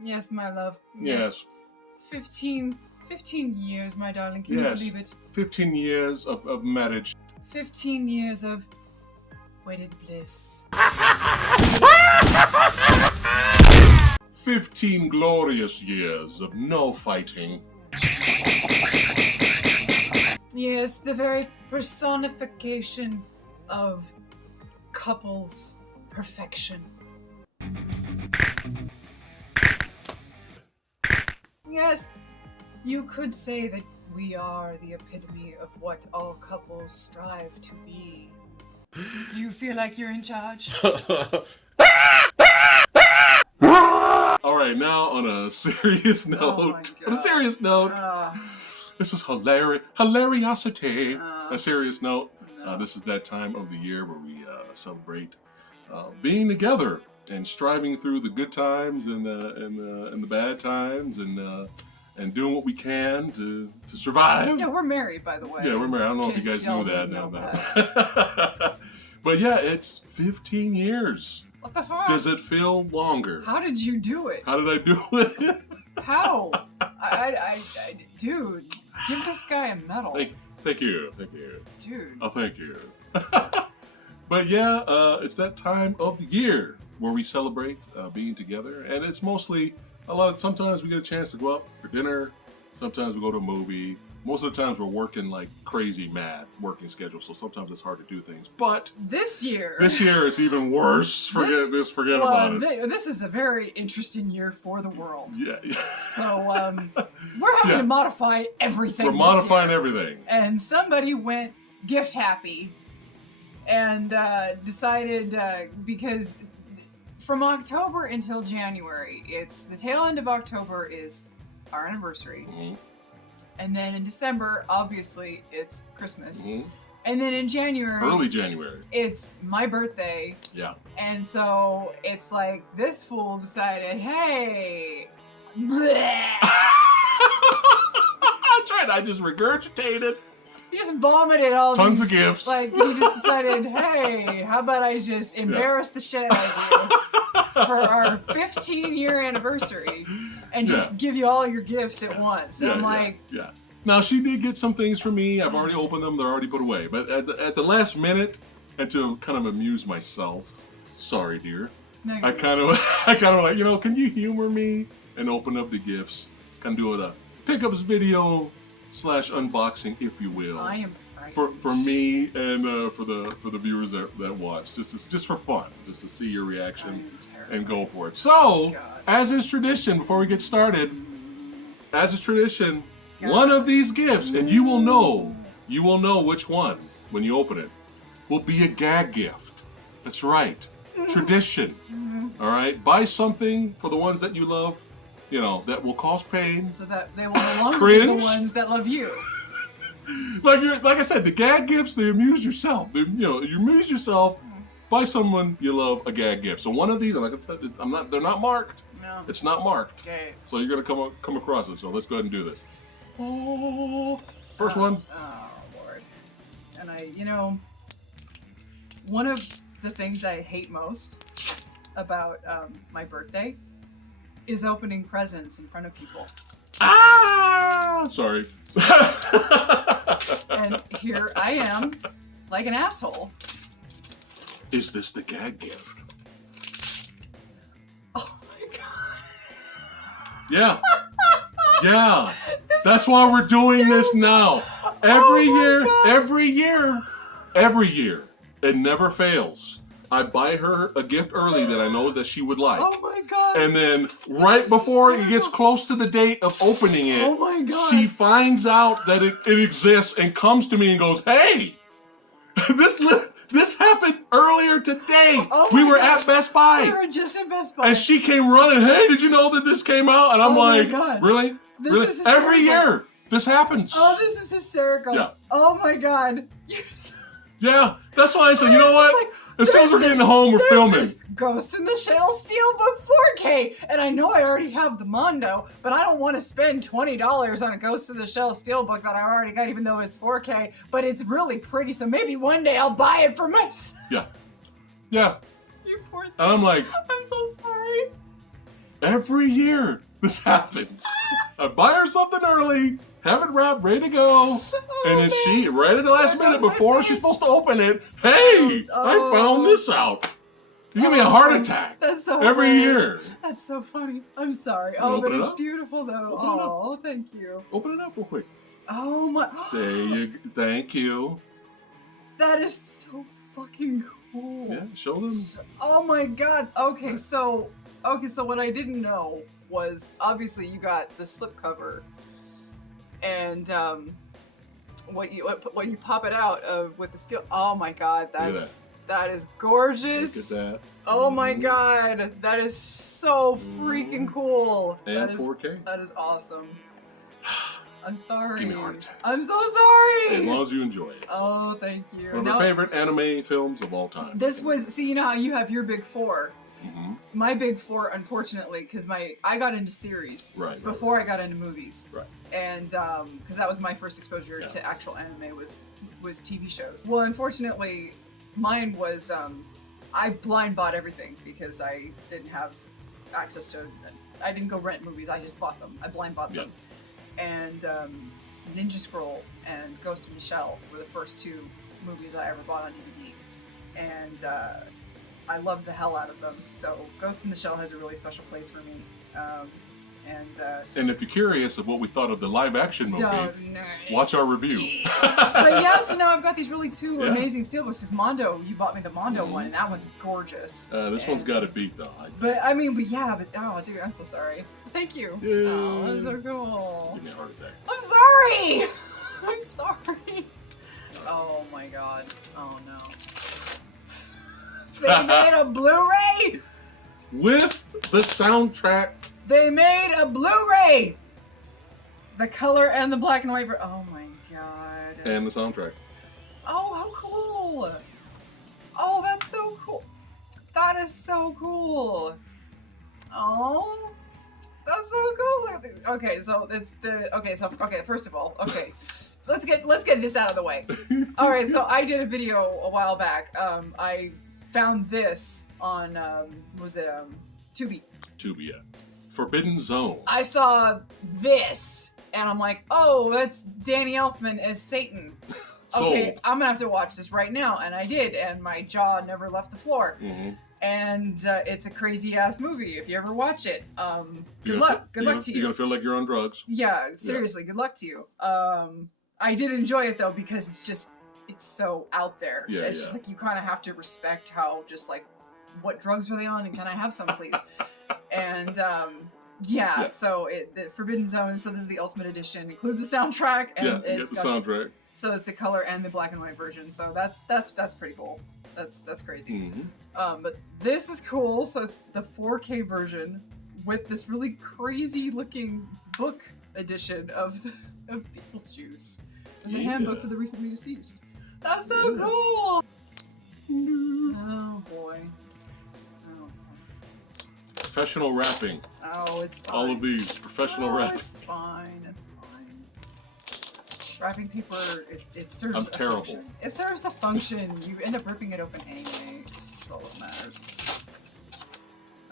Yes, my love. Yes. 15 years, my darling. Can you believe it? 15 years of marriage. 15 years of wedded bliss. 15 glorious years of no fighting. Yes, the very personification of couples perfection. Yes, you could say that we are the epitome of what all couples strive to be. Do you feel like you're in charge? Alright, now on a serious note. This is hilariosity. A serious note. This is that time of the year where we celebrate being together and striving through the good times and the bad times and doing what we can to survive. Yeah, we're married, by the way. Yeah, we're married. I don't know if you guys knew that. But yeah, it's 15 years. What the fuck? Does it feel longer? How did you do it? How did I do it? How? Dude, give this guy a medal. Thank you. Dude. Oh, thank you. But yeah, it's that time of the year where we celebrate being together, and it's mostly sometimes we get a chance to go out for dinner, sometimes we go to a movie. Most of the times we're working like crazy mad working schedule, so sometimes it's hard to do things. But this year it's even worse. Forget about it. This is a very interesting year for the world. Yeah. So we're having to modify everything. We're modifying everything. And somebody went gift happy and decided because from October until January, it's the tail end of October is our anniversary. Mm-hmm. And then in December, obviously, it's Christmas. Mm-hmm. And then in January... early January. It's my birthday. Yeah. And so it's like this fool decided, hey... Bleh. That's right, I just regurgitated. He just vomited all tons these... of gifts. Like, he just decided, hey, how about I just embarrass the shit out of you for our 15-year anniversary and just give you all your gifts at once. And I'm like... Yeah. Now, she did get some things for me. I've already opened them. They're already put away. But at the last minute, and to kind of amuse myself, sorry, dear, I kind of like, can you humor me and open up the gifts? Kind of do a pickups video / unboxing, if you will. I am frightened. For me and for the viewers that watch, just for fun, just to see your reaction and go for it. So, as is tradition, before we get started, one of these gifts, and you will know which one when you open it, will be a gag gift. That's right, tradition. All right, buy something for the ones that you love, that will cause pain, so that they will no longer be the ones that love you. Like I said, the gag gifts, they amuse yourself. You amuse yourself. Buy someone you love a gag gift. So one of these, they're not marked. No. It's not marked. Okay. So you're gonna come across it. So let's go ahead and do this. First one. Oh Lord. And one of the things I hate most about my birthday is opening presents in front of people. Sorry. And here I am, like an asshole. Is this the gag gift? Oh my god. Yeah. Yeah. That's why we're doing this now. Every year, it never fails. I buy her a gift early that I know that she would like. Oh my god. And then right before it gets close to the date of opening it, oh my god, she finds out that it exists and comes to me and goes, hey, this happened earlier today. Oh we were at Best Buy. We were just at Best Buy. And she came running, hey, did you know that this came out? And I'm like, really? This really? is Every year, this happens. Oh, this is hysterical. Yeah. Oh my god. Yeah, that's why I said, you know what? As soon as we're getting home, we're filming. This Ghost in the Shell Steelbook 4K, and I know I already have the Mondo, but I don't want to spend $20 on a Ghost in the Shell Steelbook that I already got, even though it's 4K. But it's really pretty, so maybe one day I'll buy it for myself. Yeah. Yeah. You poor thing. And I'm like, I'm so sorry. every year this happens. I buy her something early, have it wrapped, ready to go, and then she, right at the last minute before she's supposed to open it, hey, I found this out. You give me a heart attack. That's so every funny. year. That's so funny. I'm sorry. You Oh, but open it it's up? beautiful though. Open it up. Oh, thank you. Open it up real quick. Oh my. There you go. Thank you. That is so fucking cool. Yeah, show them. Oh my god. Okay, so what I didn't know was obviously you got the slipcover, and when you pop it out with the steel. Oh my god, that is gorgeous. Look at that. Oh my god, that is so freaking cool. And 4K. That is awesome. I'm sorry. Give me a heart attack. I'm so sorry. As long as you enjoy it. Oh, thank you. One of our favorite anime films of all time. This was, see, you know how you have your big four? Mm-hmm. My big four, unfortunately, because I got into series before I got into movies. Right. And because that was my first exposure to actual anime was TV shows. Well, unfortunately, mine was, I blind bought everything because I didn't have access to, I didn't go rent movies, I just bought them. I blind bought them. And Ninja Scroll and Ghost in the Shell were the first two movies I ever bought on DVD. And I loved the hell out of them. So Ghost in the Shell has a really special place for me. And if you're curious of what we thought of the live action movie, watch our review. But yeah, so now I've got these really two amazing steelbooks. Because Mondo, you bought me the Mondo one, and that one's gorgeous. This one's got to beat though. But oh dude, I'm so sorry. Thank you. Yay. Oh, that's so cool. Give me a heart attack. I'm sorry. I'm sorry. Oh my god. Oh no. They made a Blu-ray with the soundtrack. They made a Blu-ray! The color and the black and white oh my god. And the soundtrack. Oh, how cool! Oh, that's so cool. That is so cool. Oh, that's so cool. Okay, so it's first of all, let's get this out of the way. All right, so I did a video a while back. I found this on Tubi. Tubi, yeah. Forbidden Zone. I saw this, and I'm like, oh, that's Danny Elfman as Satan. Okay, I'm gonna have to watch this right now, and I did, and my jaw never left the floor. Mm-hmm. And it's a crazy ass movie. If you ever watch it, good luck. Good luck to you. You're gonna feel like you're on drugs. Yeah, seriously, good luck to you. I did enjoy it though because it's so out there. Yeah, it's just like you kind of have to respect how just like what drugs were they on, and can I have some, please? And so the Forbidden Zone. So this is the Ultimate Edition. Includes the soundtrack, and it's got the soundtrack. So it's the color and the black and white version. So that's pretty cool. That's crazy. Mm-hmm. But this is cool. So it's the 4K version with this really crazy looking book edition of Beetlejuice and the handbook for the recently deceased. That's so cool. Oh boy. Professional rapping. Oh, it's fine. All of these professional rapping. It's fine. It's fine. Wrapping paper, it serves I'm a terrible. function. It serves a function. You end up ripping it open anyway. That's all that matters.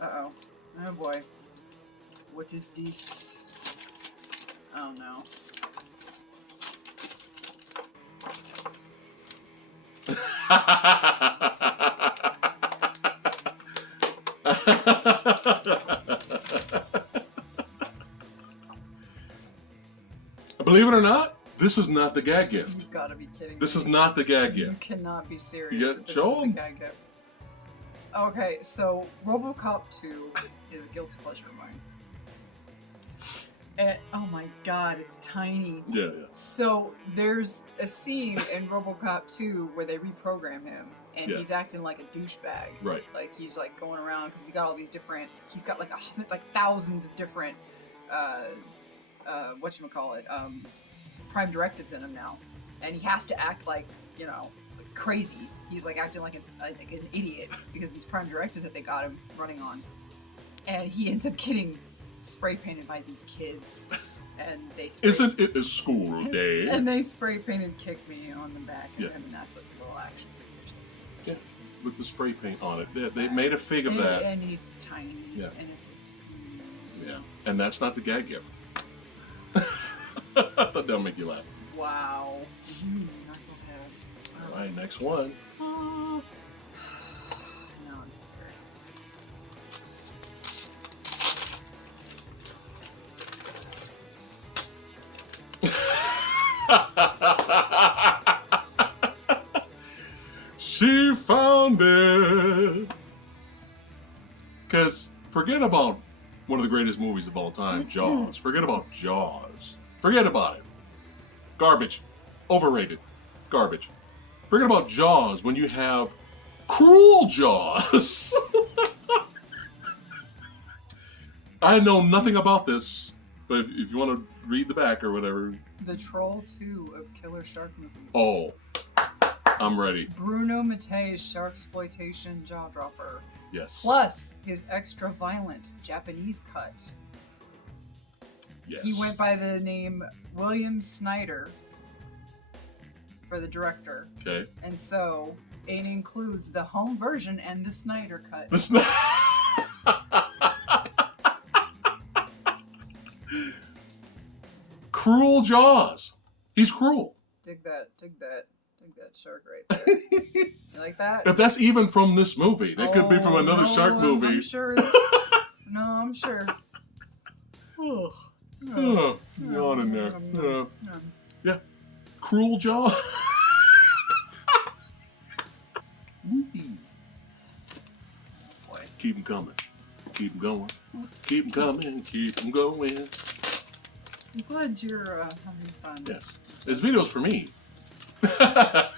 Uh-oh. Oh boy. What is this? Oh no. Believe it or not, this is not the gag gift. You've got to be kidding me. This is not the gag gift. You cannot be serious. Show them. Gag gift. Okay, so RoboCop 2 is a guilty pleasure of mine. And oh my god, it's tiny. Yeah. So there's a scene in RoboCop 2 where they reprogram him, and he's acting like a douchebag. Right. Like he's like going around because he's got all these different. He's got like thousands of different. Prime directives in him now, and he has to act like crazy. He's like acting like an idiot because of these prime directives that they got him running on. And he ends up getting spray painted by these kids. And they Isn't it a school day? And they spray painted Kick Me on the back of him, and that's what the little action figure is. Yeah, with the spray paint on it. They made a fig of that. And he's tiny. Yeah. And it's yeah. And that's not the gag gift. That'll make you laugh. Wow. All right, next one. Oh. No, I'm scared. She found it. Because forget about one of the greatest movies of all time, Jaws. Forget about Jaws. Forget about it. Garbage. Overrated. Garbage. Forget about Jaws when you have Cruel Jaws. I know nothing about this, but if you want to read the back or whatever. The Troll 2 of Killer Shark movies. Oh, I'm ready. Bruno Mattei's sharksploitation jaw dropper. Yes. Plus his extra violent Japanese cut. Yes. He went by the name William Snyder for the director. Okay. And so it includes the home version and the Snyder cut. Cruel Jaws. He's cruel. Dig that shark right there. You like that? If that's even from this movie, that could be from another shark movie. I'm sure it's... No, I'm sure. Oh, yawn in there. Yeah. Cruel Jaws. Boy, keep them coming. Keep them going. Keep them coming. Keep them going. I'm glad you're having fun. Yes. This video's for me. What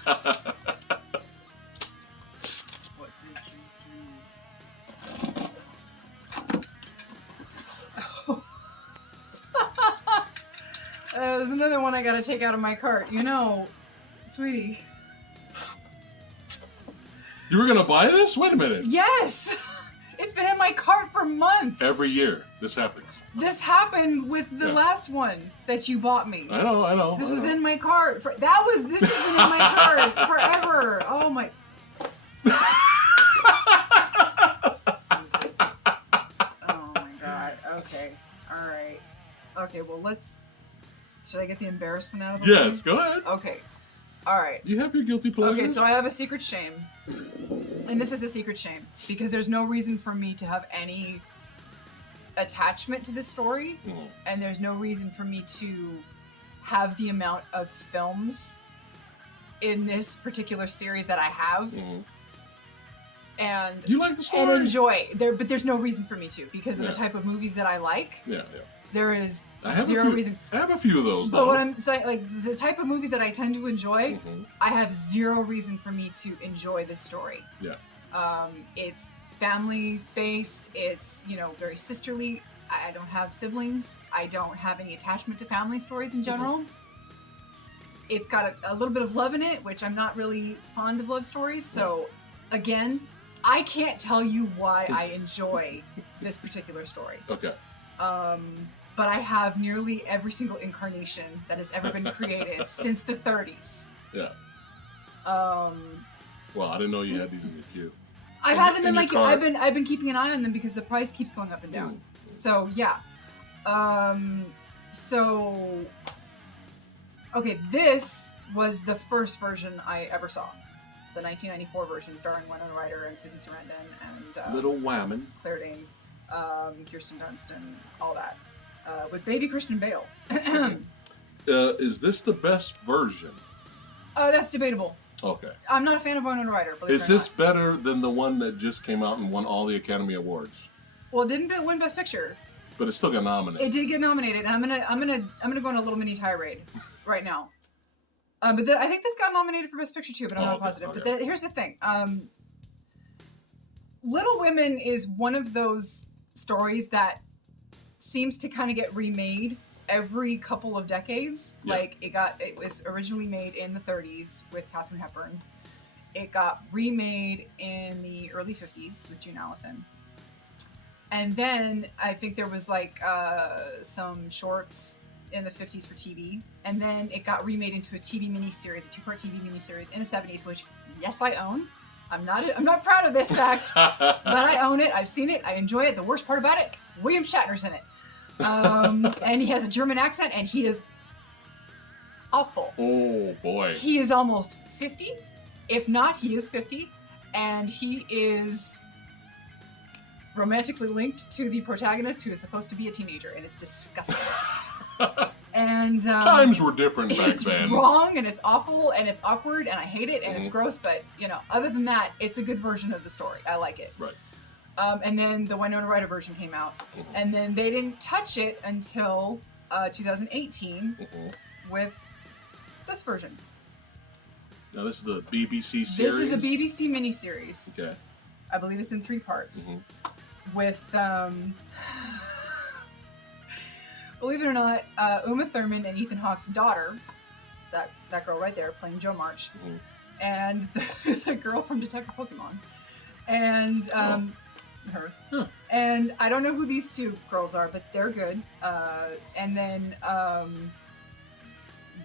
did you do? There's another one I gotta take out of my cart. You know, sweetie. You were gonna buy this? Wait a minute. Yes! It's been in my cart for months. Every year, this happens. This happened with the last one that you bought me. I know. This was in my cart. This has been in my cart forever. Oh my. Jesus. Oh my god. Okay. Alright. Okay, well should I get the embarrassment out of the way? Yes, go ahead. Okay. Alright. You have your guilty pleasures? Okay, so I have a secret shame. And this is a secret shame. Because there's no reason for me to have any attachment to this story. And there's no reason for me to have the amount of films in this particular series that I have. And you like the story? And enjoy. But there's no reason for me to. Because of the type of movies that I like. Yeah. There is zero reason. I have a few of those, But what I'm saying, like, the type of movies that I tend to enjoy, I have zero reason for me to enjoy this story. Yeah. It's family-based. It's, very sisterly. I don't have siblings. I don't have any attachment to family stories in general. It's got a little bit of love in it, which I'm not really fond of love stories. So, again, I can't tell you why I enjoy this particular story. Okay. But I have nearly every single incarnation that has ever been created since the 30s. Yeah. Well, I didn't know you had these in your queue. I've had them in my queue. I've been keeping an eye on them because the price keeps going up and down. So yeah. Okay, this was the first version I ever saw. The 1994 version starring Winona Ryder and Susan Sarandon and Little Whammon, Claire Danes, Kirsten Dunst, and all that. With baby Christian Bale. Is this the best version? That's debatable. Okay. I'm not a fan of Winona Ryder. Is this better than the one that just came out and won all the Academy Awards? Well, it didn't win Best Picture. But it still got nominated. It did get nominated, and I'm gonna go on a little mini tirade right now. I think this got nominated for Best Picture too, but I'm not positive. Okay. But here's the thing: Little Women is one of those stories that seems to kind of get remade every couple of decades. Yeah. Like it was originally made in the 30s with Katharine Hepburn. It got remade in the early 50s with June Allison. And then I think there was like some shorts in the 50s for TV. And then it got remade into a TV miniseries, a 2-part TV miniseries in the 70s, which, yes, I own. I'm not proud of this fact, but I own it. I've seen it. I enjoy it. The worst part about it, William Shatner's in it. And he has a German accent, and he is awful. Oh, boy. He is almost 50. If not, he is 50. And he is romantically linked to the protagonist, who is supposed to be a teenager, and it's disgusting. And times were different back then. It's wrong, and it's awful, and it's awkward, and I hate it, and it's gross. But other than that, it's a good version of the story. I like it. Right. And then the Winona Ryder version came out, and then they didn't touch it until 2018 with this version. Now this is the BBC series. This is a BBC miniseries. Okay. I believe it's in 3 parts. With believe it or not, Uma Thurman and Ethan Hawke's daughter, that girl right there playing Jo March, and the girl from Detective Pokemon, and her. Huh. And I don't know who these 2 girls are, but they're good. And then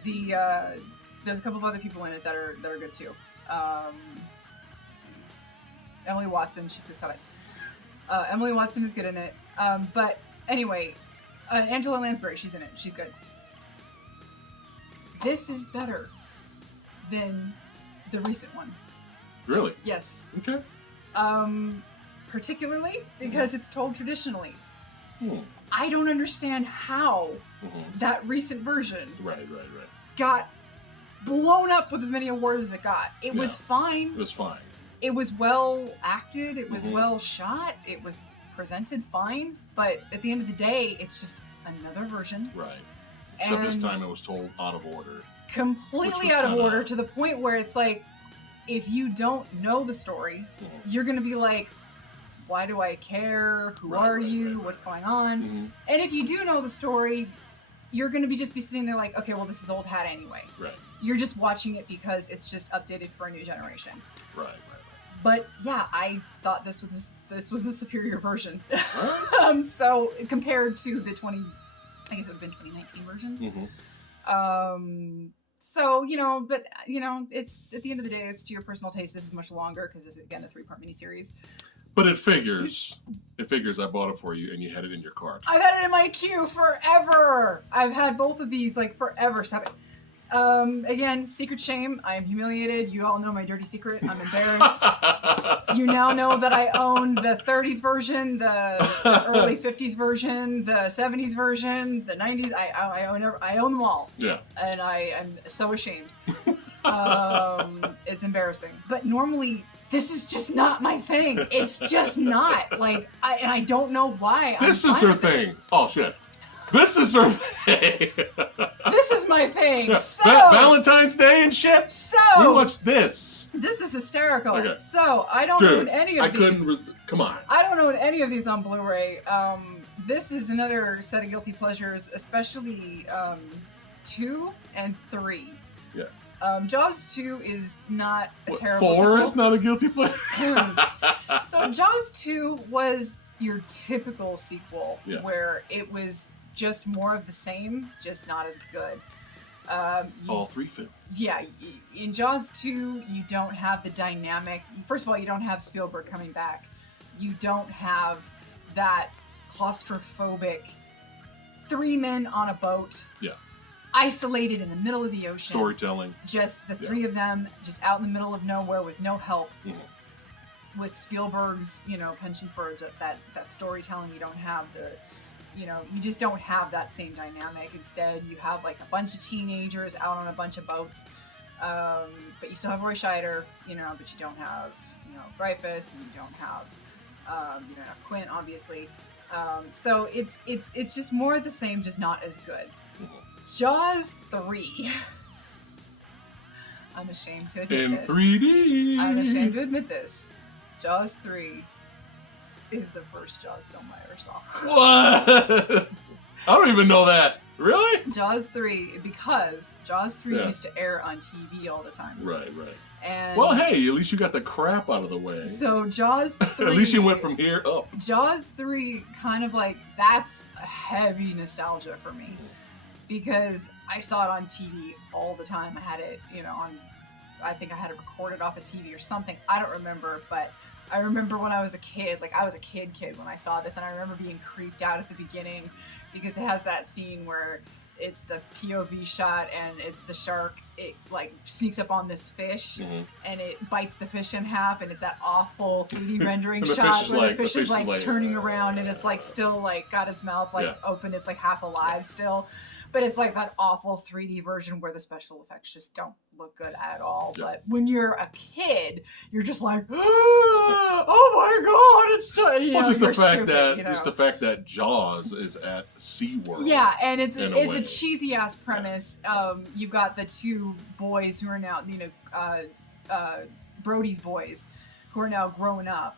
there's a couple of other people in it that are good too. Let's see. Emily Watson, she's good stuff. Emily Watson is good in it. But anyway, Angela Lansbury, she's in it. She's good. This is better than the recent one. Really? Yes. Okay. Particularly because it's told traditionally. I don't understand how that recent version got blown up with as many awards as it got. It was fine. It was fine. It was well acted. It was well shot. It was presented fine. But at the end of the day, it's just another version. Right. Except this time it was told out of order. Completely out of order, to the point where it's like, if you don't know the story, you're going to be like, why do I care? Who are you? What's going on? And if you do know the story, you're going to be sitting there like, okay, well, this is old hat anyway. Right. You're just watching it because it's just updated for a new generation. Right. But yeah, I thought this was the superior version. So compared to the I guess it would have been 2019 version. So, but it's at the end of the day, it's to your personal taste. This is much longer because this is again a 3-part miniseries. But it figures I bought it for you and you had it in your cart. I've had it in my queue forever. I've had both of these like forever. Stop it. Again, secret shame. I am humiliated. You all know my dirty secret. I'm embarrassed. You now know that I own the 30s version, the early 50s version, the 70s version, the 90s. I own them all. Yeah. And I am so ashamed. It's embarrassing. But normally, this is just not my thing. It's just not. Like, I don't know why. This is her thing. Oh, shit. This is her thing. This is my thing. So Valentine's Day and shit. So we watched this. This is hysterical. Okay. So I don't own any of these. Come on. I don't own any of these on Blu-ray. This is another set of guilty pleasures, especially 2 and 3. Yeah. Jaws 2 is not a terrible 4 sequel. Is not a guilty pleasure? So Jaws 2 was your typical sequel where it was just more of the same, just not as good. All 3 films. Yeah. In Jaws 2, you don't have the dynamic. First of all, you don't have Spielberg coming back. You don't have that claustrophobic 3 men on a boat. Yeah. Isolated in the middle of the ocean. Storytelling. Just the 3 of them, just out in the middle of nowhere with no help. With Spielberg's, penchant for that storytelling, you don't have you just don't have that same dynamic. Instead, you have like a bunch of teenagers out on a bunch of boats. But you still have Roy Scheider, but you don't have, Dreyfuss, and you don't have, Quint, obviously. So it's just more of the same, just not as good. Jaws 3. I'm ashamed to admit this. In 3D. I'm ashamed to admit this. Jaws 3 is the first Jaws film I ever saw. What? I don't even know that. Really? Jaws 3, because Jaws 3 used to air on TV all the time. Right. And well, hey, at least you got the crap out of the way. So Jaws 3... At least you went from here up. Jaws 3 kind of like, that's heavy nostalgia for me. Because I saw it on TV all the time. I had it, I think I had it recorded off of TV or something. I don't remember, but I remember when I was a kid, like I was a kid when I saw this, and I remember being creeped out at the beginning because it has that scene where it's the POV shot and it's the shark, it like sneaks up on this fish and it bites the fish in half, and it's that awful 3D rendering shot where the fish is like turning around and it's like still like got its mouth like open, it's like half alive still. But it's like that awful 3D version where the special effects just don't look good at all. Yeah. But when you're a kid, you're just like, oh my god, it's so, just the fact that Jaws is at SeaWorld. Yeah, and it's a cheesy ass premise. Yeah. You've got the two boys who are now, Brody's boys, who are now grown up.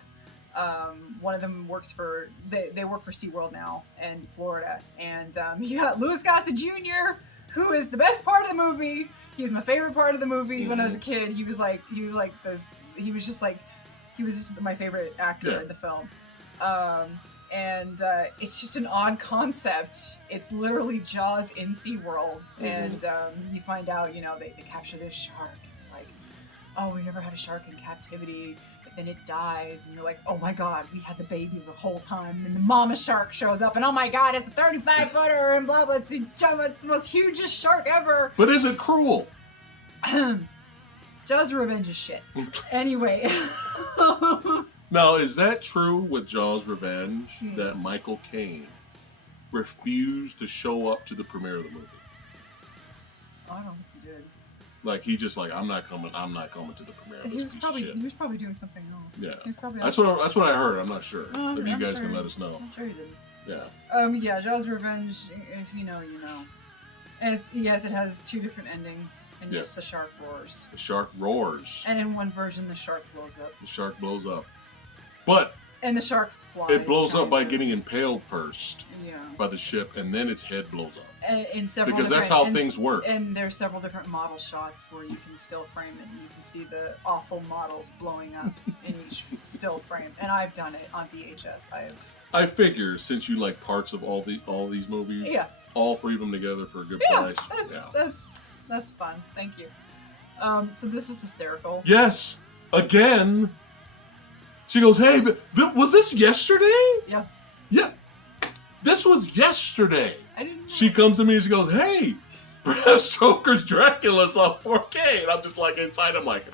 One of them works for, they work for SeaWorld now in Florida. And you got Louis Gossett Jr., who is the best part of the movie. He was my favorite part of the movie when I was a kid. He was just my favorite actor in the film. And it's just an odd concept. It's literally Jaws in SeaWorld. And you find out, they capture this shark. Like, oh, we never had a shark in captivity. Then it dies, and you're like, oh my god, we had the baby the whole time, and the mama shark shows up, and oh my god, it's a 35-footer, and blah blah, it's the most hugest shark ever. But is it cruel? Jaws Revenge is shit. Anyway. Now, is that true with Jaws Revenge, that Michael Caine refused to show up to the premiere of the movie? I don't think he did. Like, he just like, I'm not coming to the premiere of this piece of shit. He was probably doing something else. Yeah. He was probably that's what I heard. I'm not sure. Maybe you guys can let us know. I'm sure he did. Yeah. Yeah, Jaws Revenge, if you know, you know. And it has two different endings. And yes, the shark roars. The shark roars. And in one version, the shark blows up. The shark blows up. But... And the shark flies. It blows up by getting impaled first. Yeah. By the ship, and then its head blows up. Because that's how things work. And there's several different model shots where you can still frame it, and you can see the awful models blowing up in each still frame. And I've done it on VHS. I figure, since you like parts of all these movies, all three of them together for a good price. That's fun. Thank you. So this is hysterical. Yes, again. She goes, hey, was this yesterday? Yeah. Yeah. This was yesterday. I didn't know. She comes to me and she goes, hey, Bram Stoker's Dracula's on 4K. And I'm just like, inside, I'm like...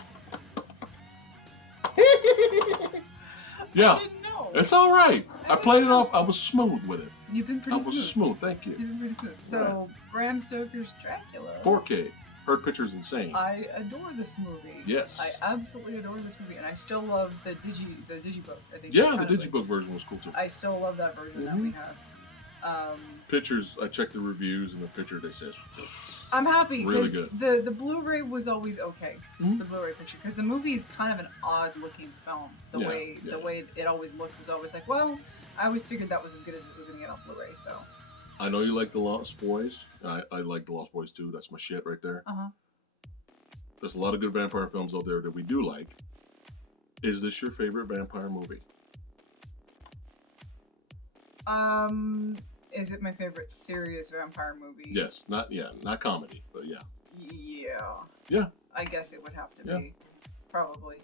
Yeah. I didn't know. It's all right. I played it off. I was smooth with it. You've been pretty smooth. I was smooth. Thank you. You've been pretty smooth. So, Bram Stoker's Dracula. 4K. Heard picture's insane. I adore this movie. Yes. I absolutely adore this movie, and I still love the digibook. I think. Yeah, the digibook version was cool too. I still love that version that we have. Pictures. I checked the reviews, and the picture they says. I'm happy because the Blu-ray was always okay. The Blu-ray picture, because the movie is kind of an odd-looking film. The way it always looked was always like, well, I always figured that was as good as it was going to get on Blu-ray. So. I know you like The Lost Boys. I like The Lost Boys too. That's my shit right there. There's a lot of good vampire films out there that we do like. Is this your favorite vampire movie? Is it my favorite serious vampire movie? Yes. Not comedy, but yeah. Yeah. I guess it would have to be. Probably.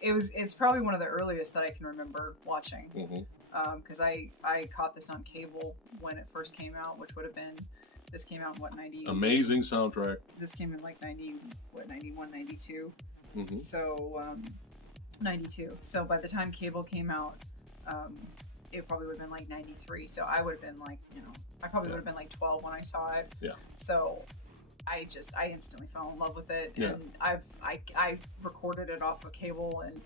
It's probably one of the earliest that I can remember watching. Because I caught this on cable when it first came out, which would have been, this came out in what, 90? Amazing soundtrack. This came in like 91, 92? So, 92. So by the time cable came out, it probably would have been like 93. So I would have been like, I probably would have been like 12 when I saw it. Yeah. So I instantly fell in love with it. Yeah. And I recorded it off of cable, and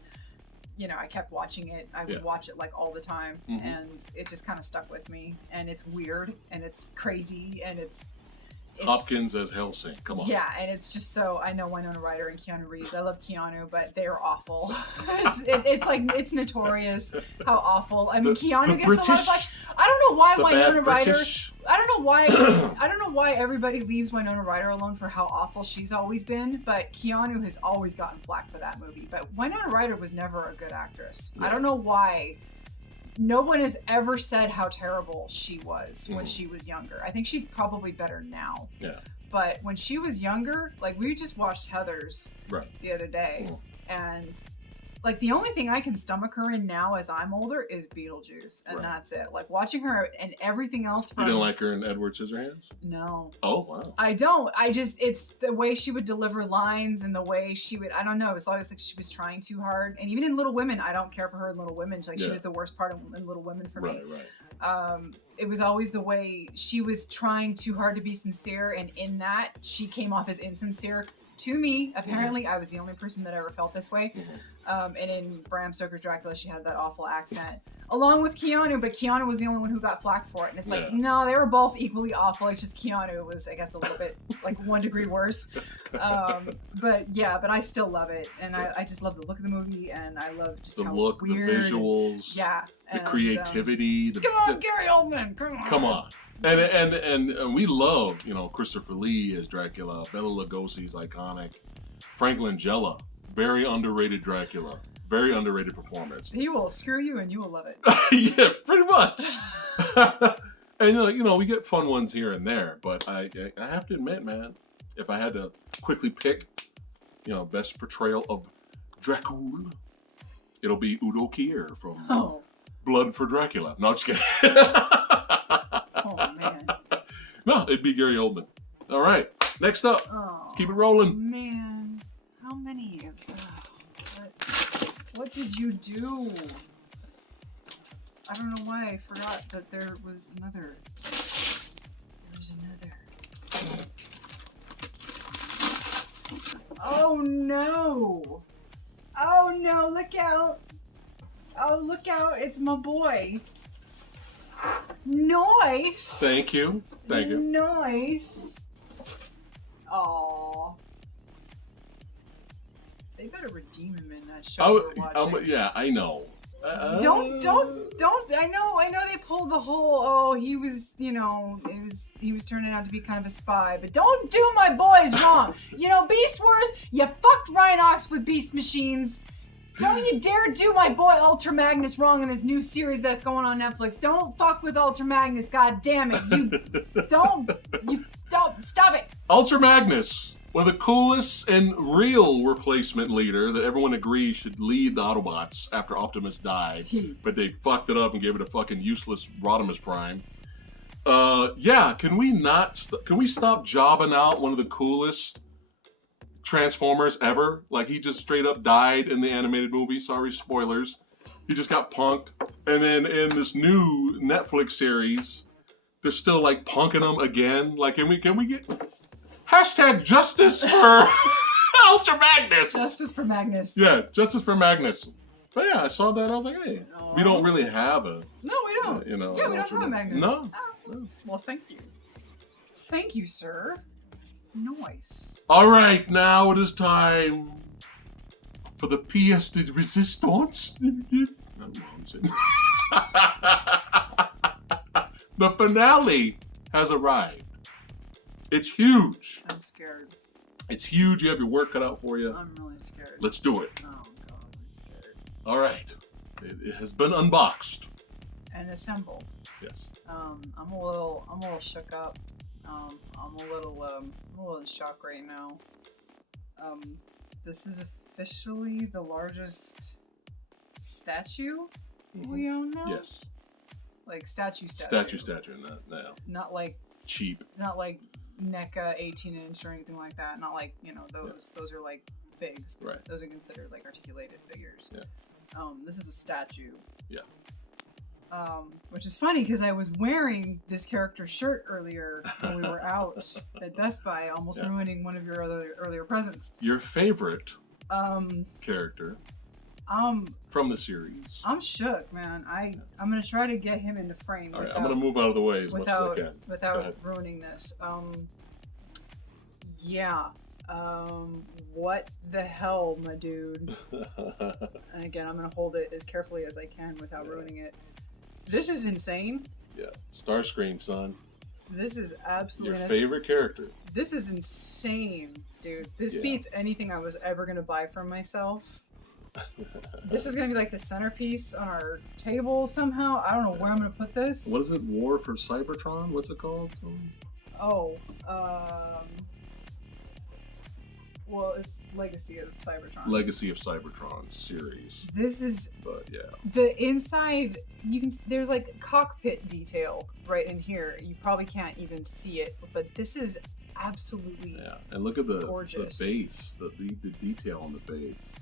I kept watching it. I would watch it like all the time, and it just kind of stuck with me. And it's weird, and it's crazy, and it's Hopkins as Helsing. Come on. Yeah, and it's just so, I know Winona Ryder and Keanu Reeves. I love Keanu, but they are awful. It's notorious how awful. I mean, Keanu gets a lot of like. I don't know why Winona Ryder. I don't know why everybody leaves Winona Ryder alone for how awful she's always been, but Keanu has always gotten flack for that movie. But Winona Ryder was never a good actress. Yeah. I don't know why. No one has ever said how terrible she was when she was younger. I think she's probably better now. Yeah. But when she was younger, like we just watched Heathers the other day, and like the only thing I can stomach her in now as I'm older is Beetlejuice, and that's it. Like watching her and everything else from... You didn't like her in Edward Scissorhands? No. Oh, wow. I don't. It's the way she would deliver lines and the way she would, I don't know, it's always like she was trying too hard. And even in Little Women, I don't care for her in Little Women. Like she was the worst part in Little Women for me. Right. It was always the way she was trying too hard to be sincere, and in that, she came off as insincere. To me, apparently, I was the only person that ever felt this way. And in Bram Stoker's Dracula, she had that awful accent, along with Keanu, but Keanu was the only one who got flack for it. And it's like, no, they were both equally awful. It's just Keanu was, I guess, a little bit like 1 degree worse. But I still love it. And I just love the look of the movie, and I love just the how look, weird, the visuals, the creativity. Come on, Gary Oldman, come on. And we love, Christopher Lee as Dracula, Bela Lugosi's iconic, Frank Langella, very underrated Dracula, very underrated performance. He will screw you and you will love it. Yeah, pretty much. And we get fun ones here and there, but I have to admit, man, if I had to quickly pick, best portrayal of Dracula, it'll be Udo Kier from Blood for Dracula. No, just kidding. Oh, man. No, it'd be Gary Oldman. All right, next up. Let's keep it rolling. Man, how many of what did you do? I don't know why I forgot that there was another. There's another. Oh, no. Oh, no, look out. Oh, look out. It's my boy. Nice. Thank you. Thank you. Nice. Aww. They better redeem him in that show we're watching. Yeah, I know. Don't. I know they pulled the whole. He was, he was turning out to be kind of a spy. But don't do my boys wrong. Beast Wars. You fucked Rhinox with Beast Machines. Don't you dare do my boy Ultra Magnus wrong in this new series that's going on Netflix. Don't fuck with Ultra Magnus, god damn it. You don't stop it. Ultra Magnus, one of the coolest and real replacement leader that everyone agrees should lead the Autobots after Optimus died. But they fucked it up and gave it a fucking useless Rodimus Prime. Can we stop jobbing out one of the coolest Transformers ever? Like, he just straight up died in the animated movie. Sorry, spoilers. He just got punked. And then in this new Netflix series, they're still like punking him again. Like, can we get hashtag justice for Ultra Magnus? Justice for Magnus. Yeah, justice for Magnus. But yeah, I saw that and I was like, hey, we don't really have a. No, we don't. We don't have a Magnus. No. Well, thank you. Thank you, sir. Nice. All right, now it is time for the pièce de résistance. The finale has arrived. It's huge. I'm scared. It's huge. You have your work cut out for you. I'm really scared. Let's do it. Oh, God, I'm scared. All right. It has been unboxed. And assembled. Yes. I'm a little shook up. I'm a little in shock right now. This is officially the largest statue we own now? Yes. Like statue. Not like cheap. Not like NECA 18-inch or anything like that. Not like, those are like figs. Right. Those are considered like articulated figures. Yeah. This is a statue. Yeah. Which is funny because I was wearing this character's shirt earlier when we were out at Best Buy, almost ruining one of your earlier presents. Your favorite character from the series. I'm shook, man. I'm gonna try to get him into frame. All right, I'm gonna move out of the way as much as I can. Without ruining this. Yeah. What the hell, my dude? And again, I'm gonna hold it as carefully as I can without ruining it. This is insane. Yeah. Starscream, son. This is absolutely your favorite character. This is insane, dude. This beats anything I was ever gonna buy for myself. This is gonna be like the centerpiece on our table somehow. I don't know where I'm gonna put this. What is it? War for Cybertron? What's it called? Oh, well, it's Legacy of Cybertron. Legacy of Cybertron series. This is, but yeah, the inside. You can. There's like cockpit detail right in here. You probably can't even see it, but this is absolutely and look at the gorgeous. The base, the detail on the base.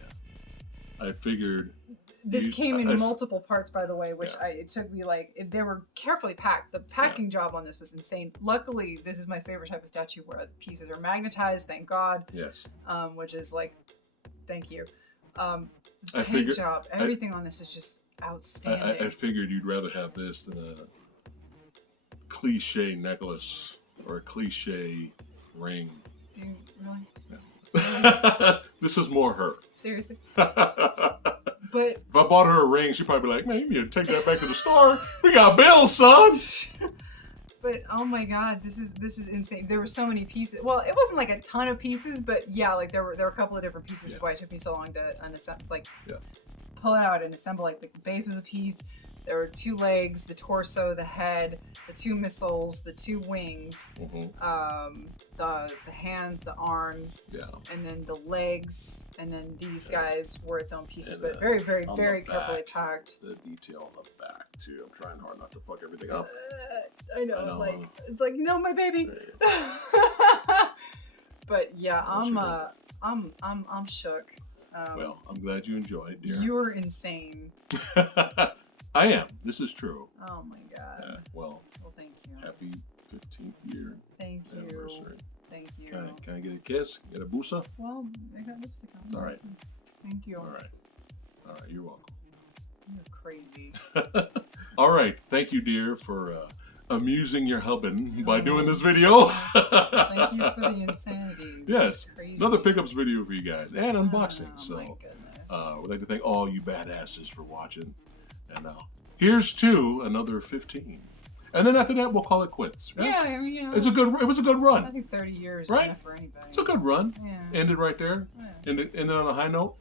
Yeah, I figured. This came in multiple parts, by the way, which it took me like, they were carefully packed. The packing job on this was insane. Luckily, this is my favorite type of statue where the pieces are magnetized, thank God. Yes. Which is like, thank you. Paint job, everything on this is just outstanding. I figured you'd rather have this than a cliche necklace or a cliche ring. Do you really? Yeah. This was more her. Seriously? But if I bought her a ring, she'd probably be like, "Man, you need to take that back to the store. We got bills, son." But oh my God, this is insane. There were so many pieces. Well, it wasn't like a ton of pieces, but yeah, like there were a couple of different pieces. Why it took me so long to pull it out and assemble. Like the base was a piece. There were 2 legs, the torso, the head, the 2 missiles, the 2 wings, the hands, the arms, and then the legs, and then these guys were its own pieces, but very, very, very carefully packed. The detail on the back too. I'm trying hard not to fuck everything up. I know. Like it's like, no, my baby. But yeah, I'm shook. Well, I'm glad you enjoyed, dear. You're insane. I am. This is true. Oh my God. Well, thank you. Happy 15th year. Thank you. Anniversary. Thank you. Can I get a kiss? Get a busa? Well, I got lipstick on. It's all right. Thank you. All right. All right. You're welcome. You're crazy. All right. Thank you, dear, for amusing your husband by doing this video. Thank you for the insanity. Yes. Crazy. Another pickups video for you guys and unboxing. Oh, my goodness. We'd like to thank all you badasses for watching. And here's to another 15. And then after that, we'll call it quits. Right? Yeah, I mean, it was a good run. I think 30 years is right? enough for anybody. It's a good run. Yeah. Ended right there. Yeah. Ended on a high note.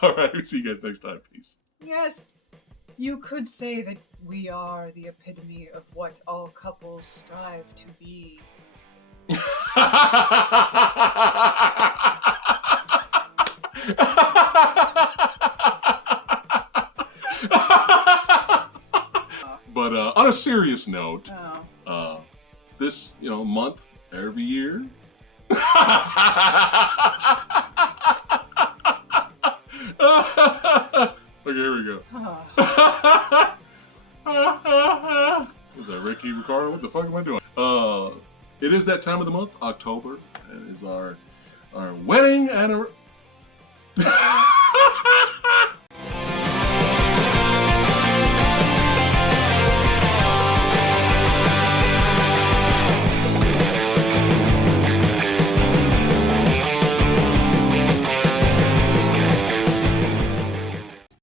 All right, we'll see you guys next time. Peace. Yes, you could say that we are the epitome of what all couples strive to be. But on a serious note, this month every year. Okay, here we go. Is that Ricky Ricardo? What the fuck am I doing? It is that time of the month, October. It is our wedding anniversary.